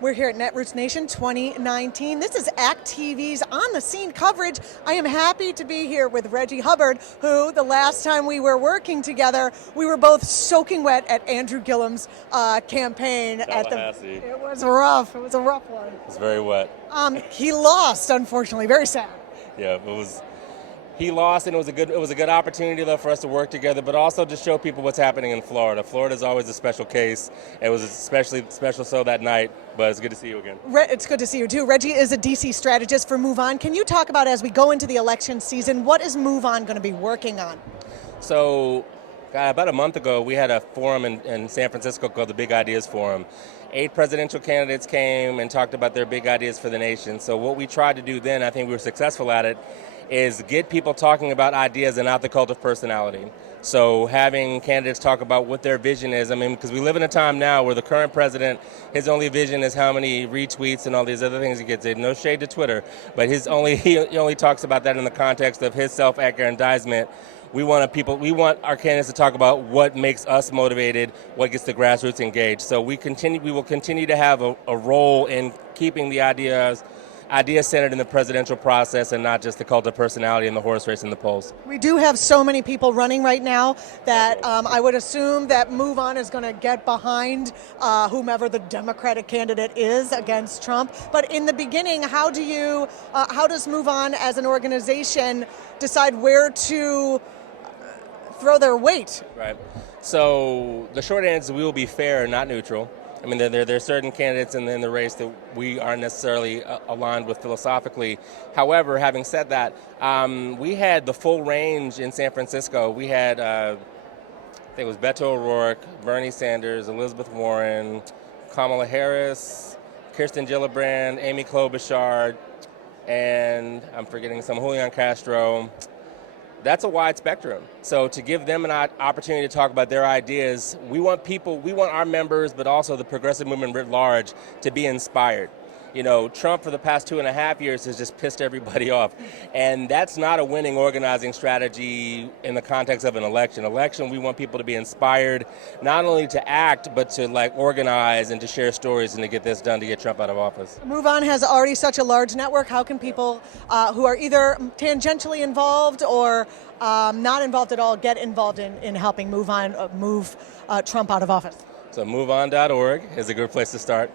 We're here at Netroots Nation 2019. This is act.tv's On the Scene coverage. I am happy to be here with Reggie Hubbard, who the last time we were working together, we were both soaking wet at Andrew Gillum's campaign. It was rough. It was a rough one. It was very wet. He lost, unfortunately. Very sad. Yeah, it was. He lost, and it was a good opportunity though for us to work together, but also to show people what's happening in Florida. Florida is always a special case. It was especially special so that night, but it's good to see you again. It's good to see you too. Reggie is a DC strategist for MoveOn. Can you talk about, as we go into the election season, what is MoveOn going to be working on? So, about a month ago, we had a forum in San Francisco called the Big Ideas Forum. 8 presidential candidates came and talked about their big ideas for the nation. So what we tried to do then, I think we were successful at it, is get people talking about ideas and not the cult of personality. So having candidates talk about what their vision is, I mean, because we live in a time now where the current president, his only vision is how many retweets and all these other things he gets. No shade to Twitter, but he only talks about that in the context of his self-aggrandizement. We want our candidates to talk about what makes us motivated, what gets the grassroots engaged. So we will continue to have a role in keeping the ideas centered in the presidential process and not just the cult of personality and the horse race in the polls. We do have so many people running right now that I would assume that MoveOn is going to get behind whomever the Democratic candidate is against Trump. But in the beginning, how does MoveOn as an organization decide where to throw their weight? Right. So the short answer is we will be fair, not neutral. I mean, there are certain candidates in the race that we aren't necessarily aligned with philosophically. However, having said that, we had the full range in San Francisco. We had, I think it was Beto O'Rourke, Bernie Sanders, Elizabeth Warren, Kamala Harris, Kirsten Gillibrand, Amy Klobuchar, and I'm forgetting some, Julian Castro. That's a wide spectrum. So to give them an opportunity to talk about their ideas, we want our members, but also the progressive movement writ large, to be inspired. You know, Trump for the past 2.5 years has just pissed everybody off. And that's not a winning organizing strategy in the context of an election. We want people to be inspired, not only to act, but to organize and to share stories and to get this done to get Trump out of office. MoveOn has already such a large network. How can people who are either tangentially involved or not involved at all get involved in helping MoveOn move Trump out of office? So MoveOn.org is a good place to start.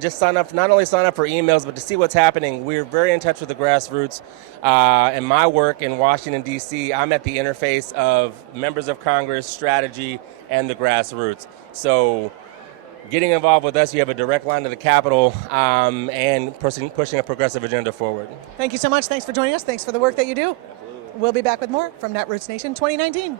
Just sign up, not only sign up for emails, but to see what's happening. We're very in touch with the grassroots. In my work in Washington, D.C., I'm at the interface of members of Congress, strategy, and the grassroots. So getting involved with us, you have a direct line to the Capitol and pushing a progressive agenda forward. Thank you so much. Thanks for joining us. Thanks for the work that you do. Absolutely. We'll be back with more from Netroots Nation 2019.